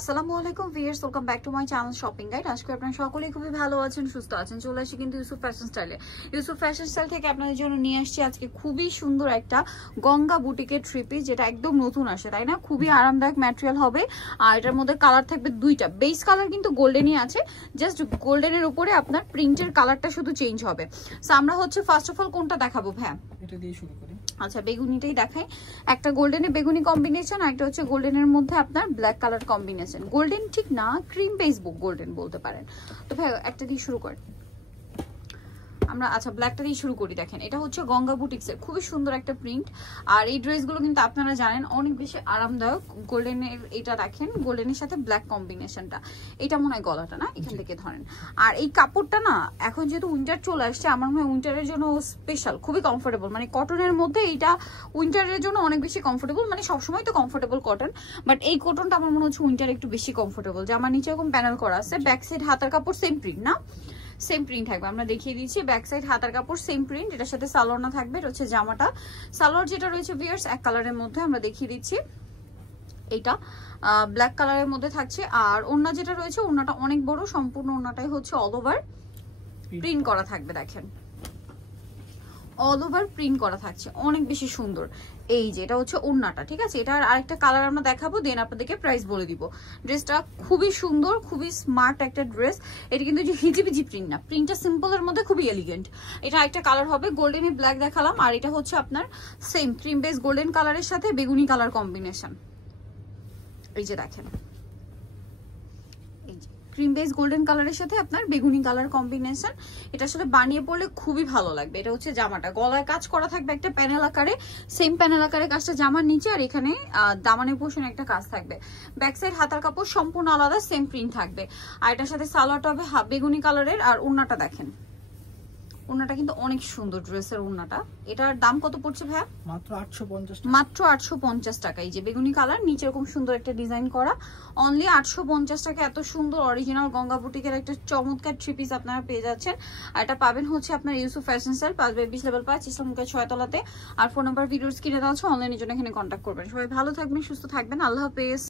আসসালামু আলাইকুম viewers, welcome back to my channel shopping guide. আজকে আপনারা সকলেই খুবই ভালো আছেন, সুস্থ আছেন। চলে আসি কিন্তু ইউসুফ ফ্যাশন স্টাইলে। ইউসুফ ফ্যাশন স্টাইল থেকে আপনাদের জন্য নিয়ে আসছি আজকে খুবই সুন্দর একটা গঙ্গা বুটিকের থ্রি পিস, যেটা একদম নতুন আসে, তাই না? খুবই আরামদায়ক ম্যাটেরিয়াল হবে। আর এটার মধ্যে কালার থাকবে দুইটা। বেস কালার কিন্তু গোল্ডেনই আছে, জাস্ট গোল্ডেনের উপরে আপনার প্রিন্টের কালারটা শুধু চেঞ্জ হবে। সো আমরা হচ্ছে ফার্স্ট অফ অল কোনটা দেখাবো ভাইয়া? এটা দিয়ে শুরু করি। আচ্ছা, বেগুনিটাই দেখাই। একটা গোল্ডেনে বেগুনি কম্বিনেশন, আর একটা হচ্ছে গোল্ডেনের মধ্যে আপনার ব্ল্যাক কালার কম্বিনেশন। গোল্ডেন ঠিক না, ক্রিম বেস গোল্ডেন বলতে পারেন। তো ভাই একটা দিয়ে শুরু করেন আমরা। আচ্ছা, ব্ল্যাকটা দিয়ে শুরু করি। দেখেন, এটা হচ্ছে গঙ্গা বুটিক্সের খুবই সুন্দর একটা প্রিন্ট। আর এই ড্রেসগুলো কিন্তু আপনারা জানেন অনেক বেশি আরামদায়ক। গোল্ডেনের এটা দেখেন, গোল্ডেনের সাথে ব্ল্যাক কম্বিনেশনটা, এটা মনে হয় গলাটা না, এখান থেকে ধরেন। আর এই কাপড়টা না, এখন যেহেতু উইন্টার চলে আসছে, আমার মনে হয় উইন্টারের জন্য স্পেশাল, খুবই কমফোর্টেবল। মানে কটনের মধ্যে এইটা উইন্টারের জন্য অনেক বেশি কমফোর্টেবল। মানে সবসময় তো কমফোর্টেবল কটন, বাট এই কটনটা আমার মনে হচ্ছে উইন্টারে একটু বেশি কমফোর্টেবল। জামার নিচে এরকম প্যানেল করা আছে, ব্যাক সাইড হাতার কাপড় সেম প্রিন্ট না, সেম প্রিন্ট থাকবে। আমরা দেখিয়ে দিচ্ছি, ব্যাক সাইড হাতার কাপড় সেম প্রিন্ট। এটার সাথে সালোয়ার না থাকবে, এটা হচ্ছে জামাটা। সালোয়ার যেটা রয়েছে ভিউয়ার্স এক কালারের মধ্যে, আমরা দেখিয়ে দিচ্ছি এইটা ব্ল্যাক কালারের মধ্যে থাকছে। আর ওড়না যেটা রয়েছে, ওড়নাটা অনেক বড়, সম্পূর্ণ ওড়নাটাই হচ্ছে অল ওভার প্রিন্ট করা থাকবে। দেখেন, অল ওভার প্রিন্ট করা থাকছে, অনেক বেশি সুন্দর। এই যে এটা হচ্ছে ওড়নাটা, ঠিক আছে? এটার আরেকটা কালার আমরা দেখাবো, দেন আপনাদেরকে প্রাইস বলে দিব। ড্রেসটা খুবই সুন্দর, খুবই স্মার্ট একটা ড্রেস। এটা কিন্তু যে হিজিবিজি প্রিন্ট না, প্রিন্টটা সিম্পলের মধ্যে খুবই এলিগেন্ট। এটা একটা কালার হবে, গোল্ডেন ব্ল্যাক দেখালাম। আর এটা হচ্ছে আপনার সেম ক্রিম বেস গোল্ডেন কালারের সাথে বেগুনি কালার কম্বিনেশন। এই যে দেখেন, এই যে ক্রিম বেস গোল্ডেন কালারের সাথে আপনার বেগুনি কালার কম্বিনেশন। এটা আসলে বানিয়ে পড়লে খুবই ভালো লাগবে। এটা হচ্ছে জামাটা, গলায় কাজ করা থাকবে একটা প্যানেল আকারে, সেম প্যানেল আকারে কাজটা জামার নিচে, আর এখানে দামানের পোর্শনে একটা কাজ থাকবে। ব্যাক সাইড হাতার কাপড় সম্পূর্ণ আলাদা, সেম প্রিন্ট থাকবে। আর এটার সাথে সালোয়ারটা হবে বেগুনি কালারের। আর ওড়নাটা দেখেন, ওড়নাটা কিন্তু অনেক সুন্দর ড্রেসের ওড়নাটা। এটার দাম কত পড়ছে ভাইয়া? মাত্র 850 টাকা। মাত্র 850 টাকা। এই যে বেগুনি কালার, নিচে এরকম সুন্দর একটা ডিজাইন করা, অনলি 850 টাকা। এত সুন্দর অরিজিনাল গঙ্গা বুটিকের একটা চমৎকার থ্রি পিস আপনারা পেয়ে যাচ্ছেন। আর এটা পাবেন হচ্ছে আপনার Yusuf fashion style 5/20 level 5 Islampur 6 তলাতে। আর ফোন নাম্বার ভিডিওস কিনে দেওয়া হচ্ছে, অনলাইনের জন্য এখানে কন্ট্যাক্ট করবেন। সবাই ভালো থাকবেন, সুস্থ থাকবেন, আল্লাহ হাফেজ।